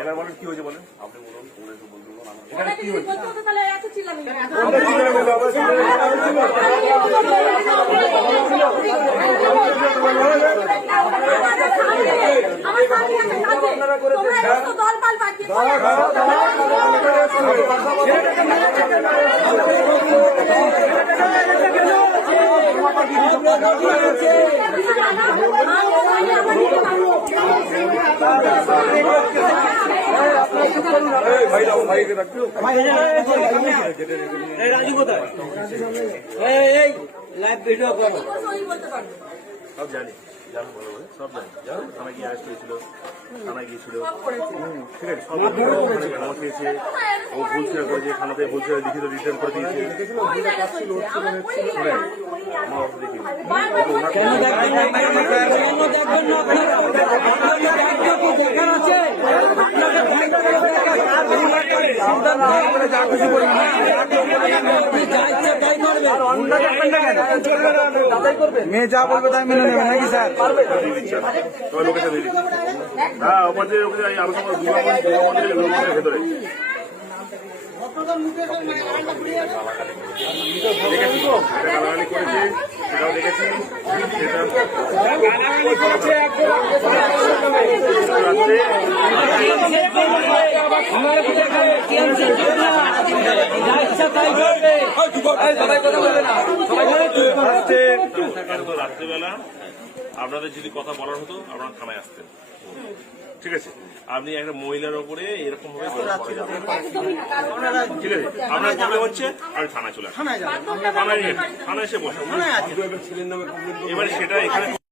এবার বলেন কি হয়েছে বলেন আপনি বলুন এখানে কি হয়েছে রাজু কোথায় লাইভ ভিডিও করো সব জানি জানো বলো সব জানি জানো থানায় গিয়ে অ্যারেস্ট হয়েছিল থানায় গিয়েছিল ঠিক আছে সব খাওয়া খেয়েছে ও ভুলছিল করেছে থানাতে ভুলছিল লিখিত রিটার্ন করে দিয়েছে মেয়ে যা বলবে তাই মেনে নেবেন নাকি স্যার? হ্যাঁ ওখানে আলোচনা দুর্গা ভেতরে দেখেছি গালাগালি করেছে সেটাও দেখেছি রাত্রিবেলা আপনাদের যদি কথা বলার হতো আপনারা থানায় আসতেন ঠিক আছে আপনি একটা মহিলার ওপরে এরকম ভাবে ঠিক আছে আপনার প্রবলেম হচ্ছে আমি থানায় চলে আসি থানায় এসে বসে এবার সেটা এখানে